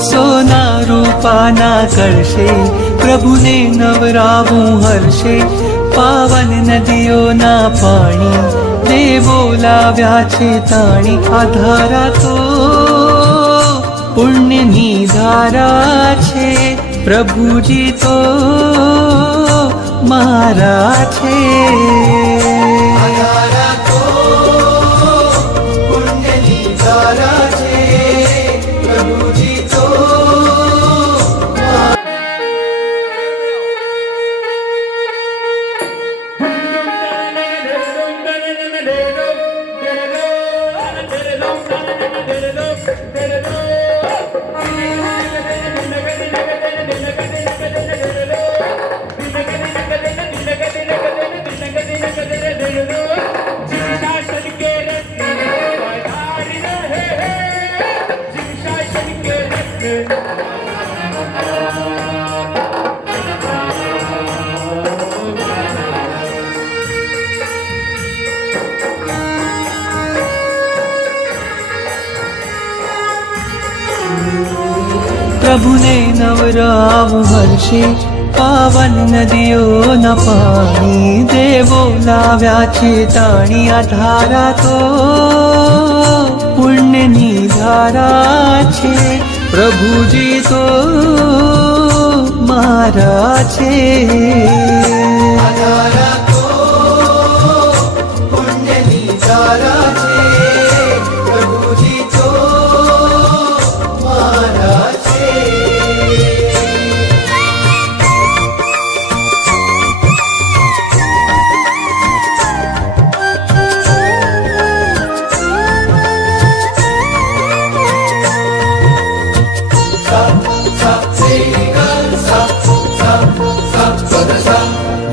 સોના રૂપાના કરશે, પ્રભુને નવરાવું હર્ષે. પાવન નદીઓના પાણી દેવો લાવ્યા છે તાણી. આ ધારા તો પુણ્યની ધારા છે, પ્રભુજી તો મારા છે. પ્રભુને નવરાવું હર્ષે, પાવન નદીઓના પાણી દેવો લાવ્યા છે તાણી. આ ધારા તો પુણ્યની ધારા છે, પ્રભુજી તો મારા છે. આ ધારા તો પુણ્યની ધારા છે, પ્રભુજી તો મારા છે.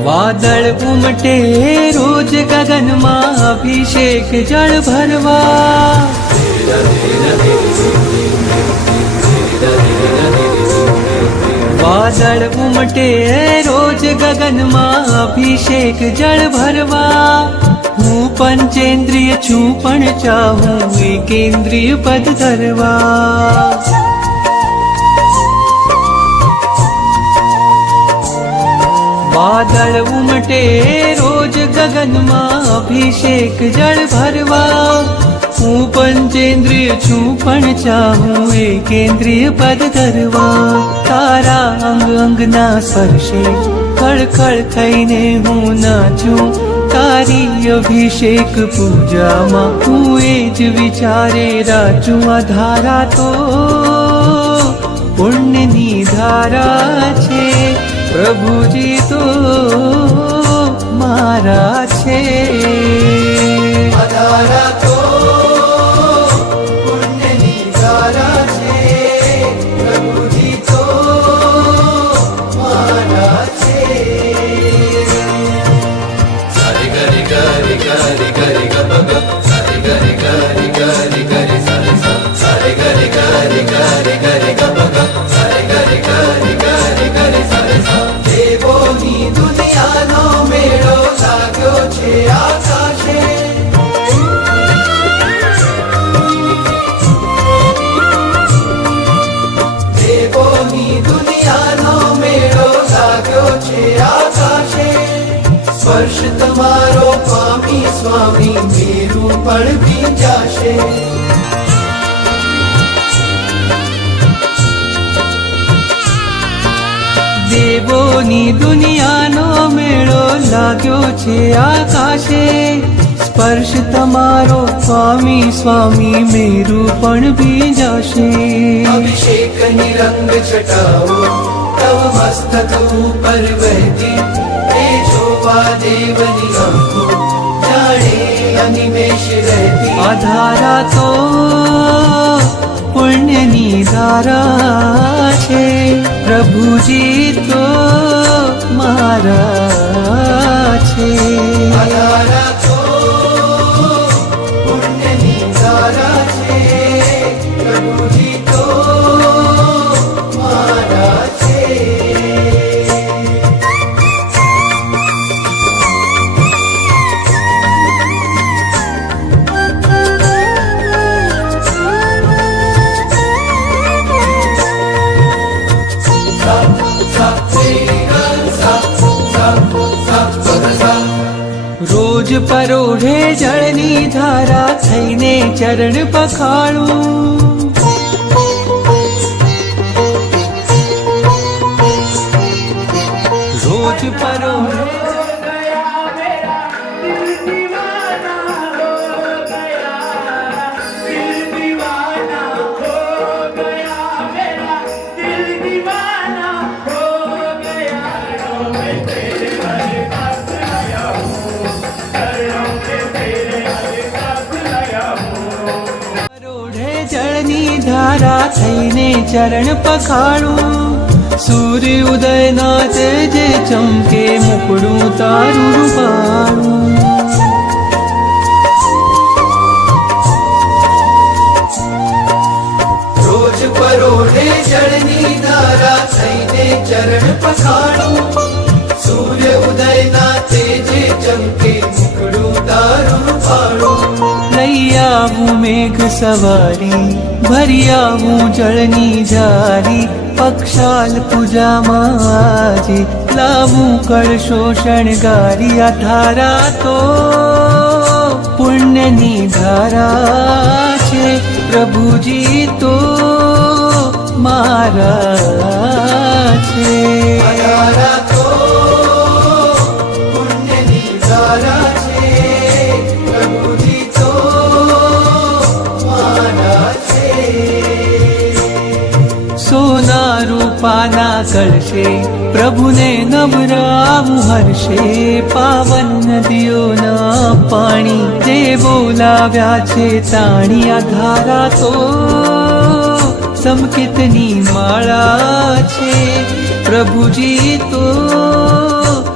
વાદળ ઉમટે રોજ ગગનમાં, અભિષેક જળ ભરવા. વાદળ ઉમટે રોજ ગગનમાં, અભિષેક જળ ભરવા. હું પંચેન્દ્રિય છું પણ ચાહું એકેન્દ્રિય પદ ધરવા. વાદળ ઉમટે રોજ ગગનમાં, અભિષેક જળ ભરવા. હું પંચેન્દ્રિય છું પણ ચાહું એકેન્દ્રિય પદ ધરવા. તારા અંગ અંગના સ્પર્શે ખળખળ થઈને હું નાચું. તારી અભિષેક પૂજામાં હું એ જ વિચારે રાચું. આ ધારા તો પુણ્યની ધારા છે, પ્રભુજી તો મારા છે. આ ધારા તો પુણ્યની ધારા છે, પ્રભુજી તો મારા છે. સારી ગરી ગરી ગરી ગરી ગપ ગપ, સારી ગરી ગરી ગરી ગરી સારી સા, સારી ગરી ગરી ગરી ગરી ગપ ગપ, સારી ગરી ગરી ગરી ગરી સારી સા. દેવોની દુનિયાનો મેળો લાગ્યો છે આકાશે. દેવોની દુનિયાનો મેળો લાગ્યો છે આકાશે. સ્પર્શ તમારો પામી સ્વામી, મેરું પણ ભીંજાશે. દેવોની દુનિયાનો મેળો લાગ્યો છે આકાશે. સ્પર્શ તમારો સ્વામી સ્વામી, મેરું પણ ભીંજાશે. અભિષેકની રંગ છટાઓ તવ મસ્તક ઉપર વહેતી, એ જોવા દેવની આંખો જાણે અનિમેષ રહેતી. આ ધારા તો પુણ્યની ધારા છે, પ્રભુજી તો મારા છે. આ ધારા તો પુણ્યની ધારા છે, પ્રભુજી તો મારા છે. પરોઢે જળની ધારા થઈને ચરણ પખાળું. રોજ પરોઢે જળની ધારા થઈને ચરણ પખાળું. સૂર્ય ઉદયના તેજે ચમકે મુકડું તારું રૂપાળું. રોજ પરોઢે જળની ધારા થઈને ચરણ પખાળું. સૂર્ય ઉદયના તેજે ચમકે મુકડું તારું રૂપાળું. લઈ આવું મેઘ સવારી, ભરી આવું જળની જારી. પક્ષાલ પૂજામાં આજે લાવું કળશો શણગારી. આ ધારા તો પુણ્યની ધારા છે, પ્રભુજી તો મારા છે. આ ધારા તો પુણ્યની ધારા છે, પ્રભુજી તો મારા છે. સોના રૂપાના કળશે પ્રભુને નવરાવું હર્ષે. પાવન નદીઓના પાણી તે બોલાવ્યા છે તાણી. આ ધારા તો સંકેતની માળા છે, પ્રભુજી તો